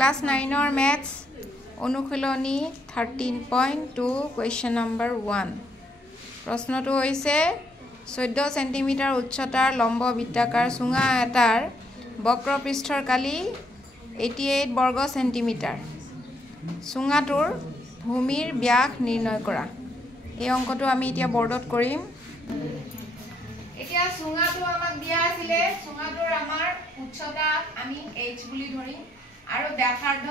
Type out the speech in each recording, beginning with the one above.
class 9 or maths অনুশীলনী 13.2 question number 1 প্ৰশ্নটো হৈছে 14 সেন্টিমিটাৰ উচ্চতাৰ লম্ব বৃত্তাকাৰ চুঙা এটাৰ বক্ৰপৃষ্ঠৰ কালি 88 বৰ্গ সেন্টিমিটাৰ চুঙাটোৰ ভূমিৰ ব্যাস নিৰ্ণয় কৰা এই অংকটো আমি এতিয়া বৰ্ডত কৰিম এতিয়া চুঙাটো আমাক দিয়া আছিল চুঙাটোৰ আমাৰ উচ্চতা আমি h বুলি ধৰিম আৰু ব্যাসাৰ্ধ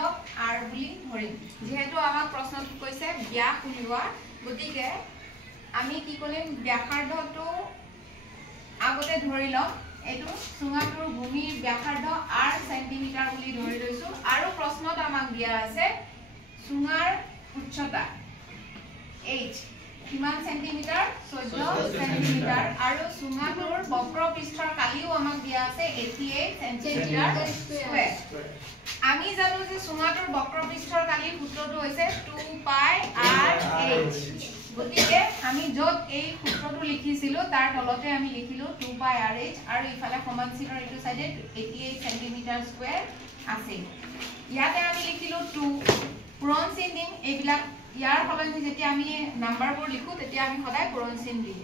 r বুলি ধৰিম যেহেতু আমাক প্ৰশ্নটো কৈছে ব্যাস উলিওৱা গতিকে আমি কি কৰিম ব্যাসাৰ্ধটো আগতে ধৰি লম এটো চুঙাটোৰ ভূমিৰ ব্যাসাৰ্ধ r সেন্টিমিটাৰ বুলি ধৰি লৈছো আৰু প্ৰশ্নত আমাক দিয়া আছে চুঙাৰ উচ্চতা h কিমান সেন্টিমিটাৰ 14 সেন্টিমিটাৰ আৰু চুঙাটোৰ বক্ৰপৃষ্ঠৰ কালিও আমাক দিয়া আছে 88 সেন্টিমিটাৰ স্কয়াৰ আমি জানো যে চুঙাটোৰ বক্ৰপৃষ্ঠৰ কালিৰ সূত্ৰটো হৈছে 2 পাই r h গতিকে আমি যত এই সূত্ৰটো লিখিছিলো তাৰ তলতে আমি লিখিলো 2 পাই r h আৰু ইফালে সমান চিনৰ এইটো সাইডে 88 সেন্টিমিটাৰ স্কয়াৰ আছে ইয়াতে আমি লিখিলো 2 পূৰণ চিন দিম এইবিলাক ইয়াৰ ফলনি যেতিয়া আমি নাম্বাৰবোৰ লিখো তেতিয়া আমি সদায় পূৰণ চিন দিম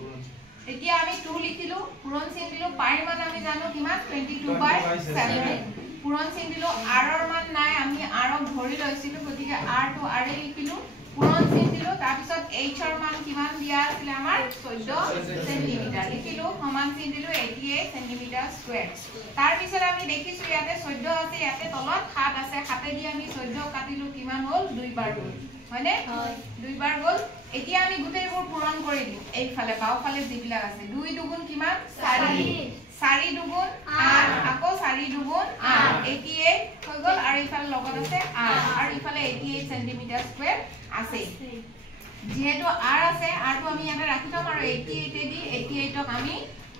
তেতিয়া আমি 2 লিখিলো পূৰণ চিন দিলো পাইৰ মান আমি জানো কিমান 22/7 পূৰণ চিন দিলো r ৰ মান নাই আমি r ক ধৰি লৈছিলো গতিকে r টো r এ লিখিলো পূৰণ চিন দিলো তাৰ পিছত h ৰ মান কিমান দিয়া আছিল আমাৰ 14 সেন্টিমিটাৰ লিখিলো সমান চিন দিলো 88 সেন্টিমিটাৰ স্কয়াৰ তাৰ পিছত আমি দেখিছো ইয়াতে 14 আছে ইয়াতে তলত 7 আছে 7 দি আমি 14 কাটিলো কিমান হ'ল 2 বাৰ গল হয়নে 2 বাৰ গল এতিয়া আমি গুটেইবোৰ পূৰণ কৰি দিম এইফালে বাওফালে যিবিলাক আছে 2 দুগুণ কিমান 4 দুগুণ 8 আকৌ 4 দুগুণ 8 88 হৈ গল আৰু ইফালে লগত আছে 8 আৰু ইফালে 88 সেন্টিমিটাৰ স্কয়াৰ আছে যেহেতু r আছে r টো আমি ইয়াতে ৰাখি থম আৰু 88 দি 88 ক আমি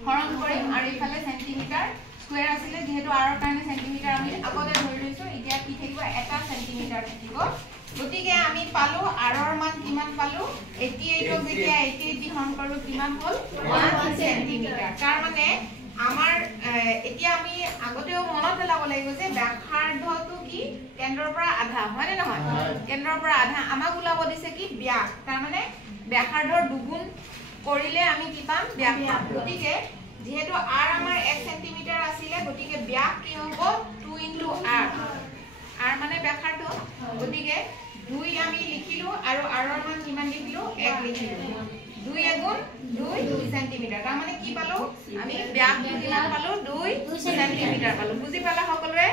হৰণ কৰিম আৰু ইফালে সেন্টিমিটাৰ স্কয়াৰ আছিল যেহেতু r ৰ কাৰণে সেন্টিমিটাৰ আমি আগতে ধৰি লৈছো এতিয়া কি থাকিব 1 সেন্টিমিটাৰ থাকিব গতিকে আমি পালো r ৰ মান কিমান পালো 88 ক যেতিয়া 88 দি হৰণ কৰিলো কিমান হ'ল 1 সেন্টিমিটাৰ তাৰ মানে আমাৰ এতিয়া আমি আগতেও মনত পেলাব লাগিব যে ব্যাসাৰ্ধটো কি কেন্দ্ৰৰ পৰা আধা হয় নে নহয় কেন্দ্ৰৰ পৰা আধা আমাক ওলাব দিছে কি ব্যাস তাৰ মানে ব্যাসাৰ্ধৰ দুগুণ কৰিলে আমি কি পাম ব্যাস গতিকে যেহেতু r আমাৰ 1 সেন্টিমিটাৰ আছিল গতিকে ব্যাস কি হ'ব 2 r r মানে ব্যাসাৰ্ধ গতিকে 2 আমি লিখিলো আৰু r ৰ মান কিমান লিখিলো 1 লিখিলো 2 গুণ 2 সেন্টিমিটাৰ তাৰ মানে কি পালো আমি ব্যাস কিমান পালো 2 সেন্টিমিটাৰ পালো বুজি পালা সকলোৱে